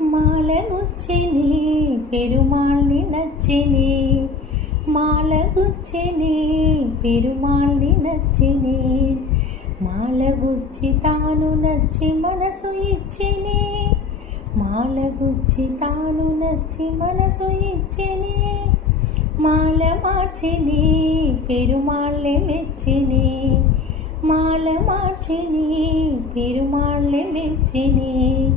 మాలగుచ్చిని పెరుమాళ్ళని నచ్చిని. మాలగుచ్చిని పెరుమాళ్ళని నచ్చిని. మాలగుచ్చి తాను నచ్చి మనసు ఇచ్చిని. మాలగుచ్చి తాను నచ్చి మనసు ఇచ్చిని. మాల మార్చిని పెరుమాళ్ళే మెచ్చిని. మాల మార్చిని పెరుమాళ్ళే మెచ్చిని.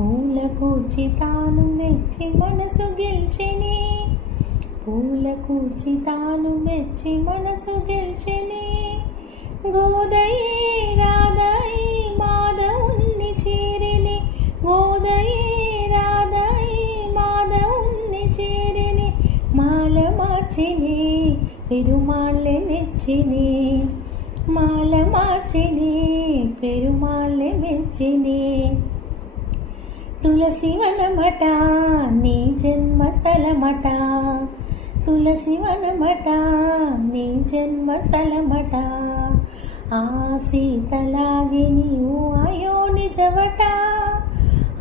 పూల కూర్చి తాను మెచ్చి మనసు గెలిచిని. పూల కూర్చి తాను మెచ్చి మనసు గెలిచిని. గోదయే రాధయి మాధవుణ్ణి చేరిని. గోదయే రాధయి మాధవుణ్ణి చేరిని. మాల మార్చిని పెరుమాళ్ళె మెచ్చిని. మాల మార్చిని పెరుమాళ్ళె మెచ్చిని. తులసివనమట నీ జన్మస్థలమట. తులసివనమట నీ జన్మస్థలమట. ఆ సీతలాగి నీవు అయో నిజవట.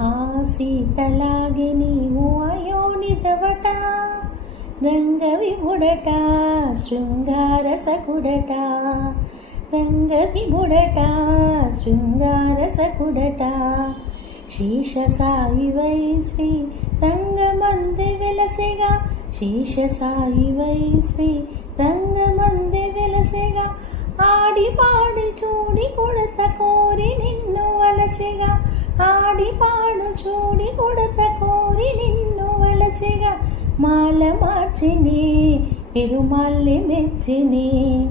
ఆ సీతలాగి నీవు అయో నిజవట. రంగ విముడట శృంగార సకుడట రంగ విముడట శృంగార సకుడట సాయి వై శ్రీ రంగమంది వెలసెగా శీష సాయి వై శ్రీ రంగమంది వెలసెగా ఆడి పాడు చూడి కొడత కోరి నిన్ను వలచెగా. ఆడి పాడు చూడి కొడత కోరి నిన్ను వలచెగా. మాల మార్చిని పెరుమల్లి మెచ్చిని.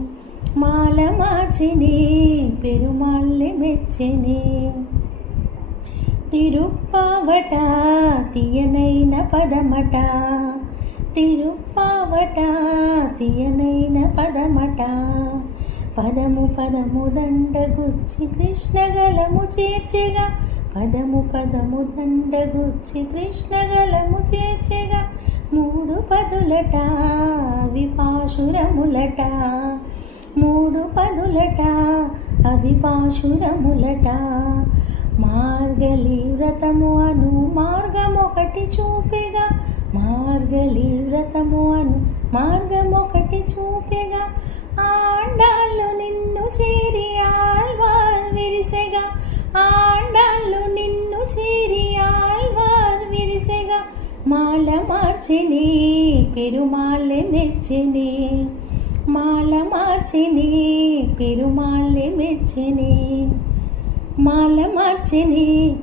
మాల మార్చిని పెరుమల్లి మెచ్చిని. తిరుప్పావట తీయనైన పదమట. తిరుప్పావట తీయనైన పదమట. పదము పదము దండగుచ్చి కృష్ణగలము చేర్చెగా. పదము పదము దండగుచ్చి కృష్ణగలము చేర్చెగా. మూడు పదులట విపాశురములట. మూడు పదులట అవిపాశురములట మార్గలి వ్రతము అను మార్గమొకటి చూపెగా. మార్గలి వ్రతము అను మార్గమొకటి చూపెగా. ఆండాళ్ళు నిన్ను చేరి ఆల్వార్ విరిసెగా. ఆండాళ్ళు నిన్ను చేరి ఆల్వార్ విరిసెగా. మాల మార్చిని పెరుమాళ్ళ నెచ్చిని. మాల మార్చిని పెరుమాళ్ళే మెచ్చిని. మాల మార్చిని